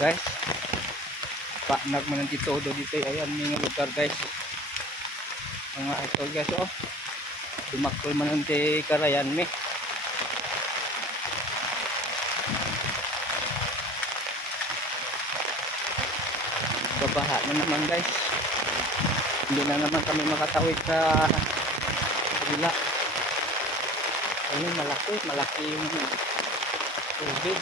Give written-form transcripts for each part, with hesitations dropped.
guys. Panag man dito do dito ayan mga lugar guys. Mga idol guys oh. Dumakol man ti karayan mi. Babaha na naman guys. Hindi na naman kami makatawid sa kabila. Ayun, malaki yung tubig.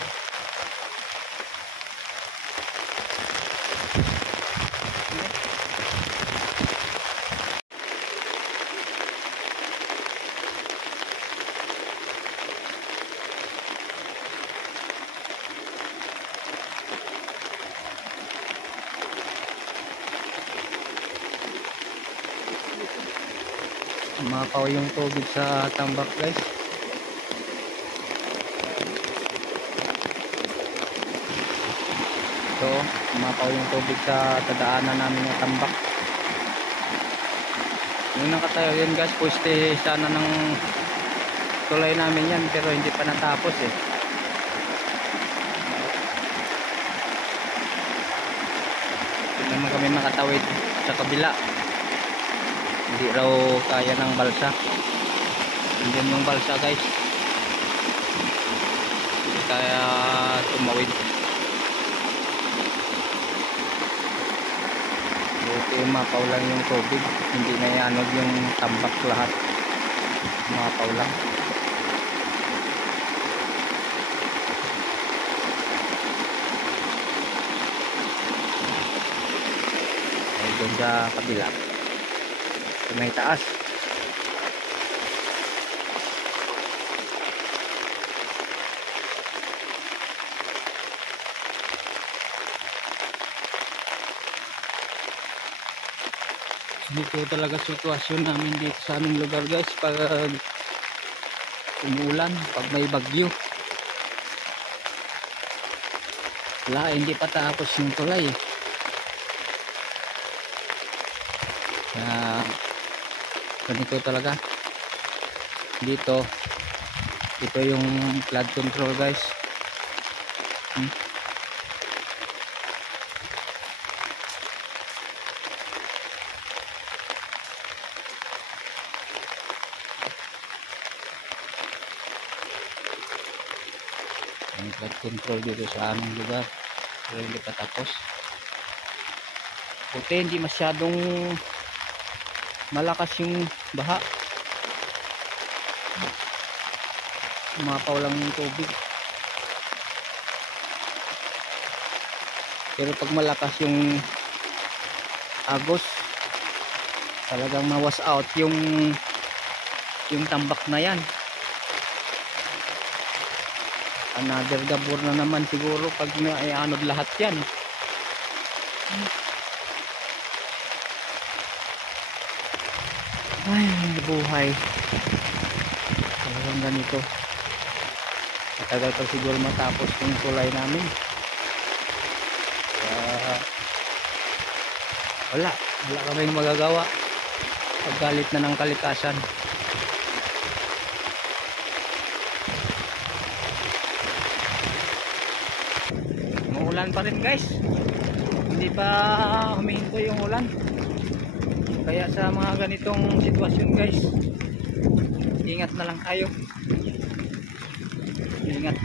Mapaw yung tubig sa tambak guys. So mapaw yung tubig sa tadaanan namin ng tambak. Yung nakatayo yun guys, poste sana ng tulay namin yan, pero hindi pa natapos eh. Hindi naman kami makatawid sa kabila. Hindi raw kaya ng balsa. Andyan yung balsa guys, hindi kaya tumawid. Buti mapaw lang yung tubig, hindi na yanog yung tambak lahat. Mapaw lang. Ay doon sa kabila may taas. Dito talaga sitwasyon namin dito sa aming lugar guys pag umulan, pag may bagyo. Wala, hindi pa tapos yung tulay. Ganito talaga dito. Ito yung flood control guys. Ang flood control dito sa aming lugar, pero hindi pa tapos. Puti, hindi masyadong malakas yung baha. Umapaw lang yung tubig. Pero pag malakas yung agos, talagang mawas out yung tambak na yan. Another gabor na naman siguro pag naianod lahat yan. Ay, buhay. Talagang ganito. Matagal pa siguro matapos yung tulay namin. Kaya wala kaming magagawa. Paggalit na ng kalikasan. Maulan pa rin guys. Hindi pa humihinto yung ulan. Kaya sa mga ganitong sitwasyon guys, ingat na lang tayo. Ingat.